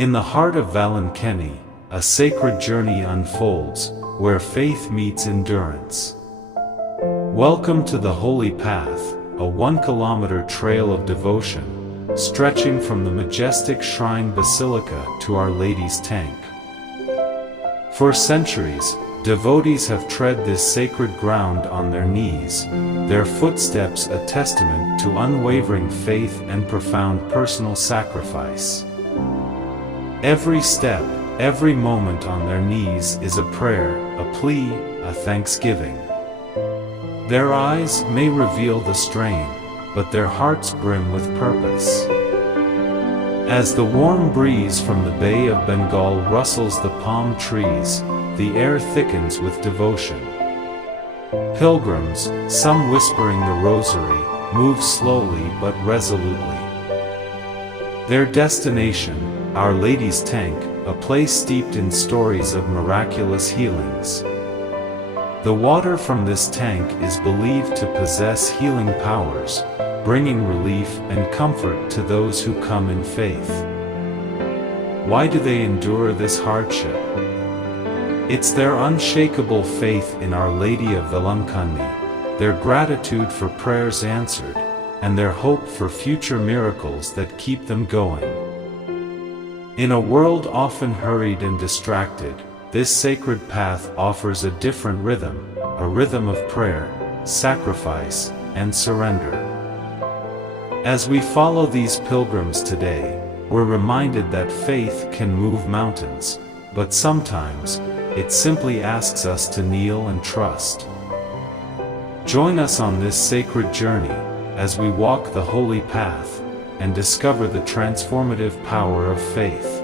In the heart of Velankanni, a sacred journey unfolds, where faith meets endurance. Welcome to the Holy Path, a 1-kilometer trail of devotion, stretching from the majestic shrine basilica to Our Lady's tank. For centuries, devotees have tread this sacred ground on their knees, their footsteps a testament to unwavering faith and profound personal sacrifice. Every step, every moment on their knees is a prayer, a plea, a thanksgiving. Their eyes may reveal the strain, but their hearts brim with purpose. As the warm breeze from the Bay of Bengal rustles the palm trees, the air thickens with devotion. Pilgrims, some whispering the rosary, move slowly but resolutely. Their destination, Our Lady's tank, a place steeped in stories of miraculous healings. The water from this tank is believed to possess healing powers, bringing relief and comfort to those who come in faith. Why do they endure this hardship? It's their unshakable faith in Our Lady of Velankanni, their gratitude for prayers answered, and their hope for future miracles that keep them going. In a world often hurried and distracted, this sacred path offers a different rhythm, a rhythm of prayer, sacrifice, and surrender. As we follow these pilgrims today, we're reminded that faith can move mountains, but sometimes, it simply asks us to kneel and trust. Join us on this sacred journey, as we walk the holy path, and discover the transformative power of faith.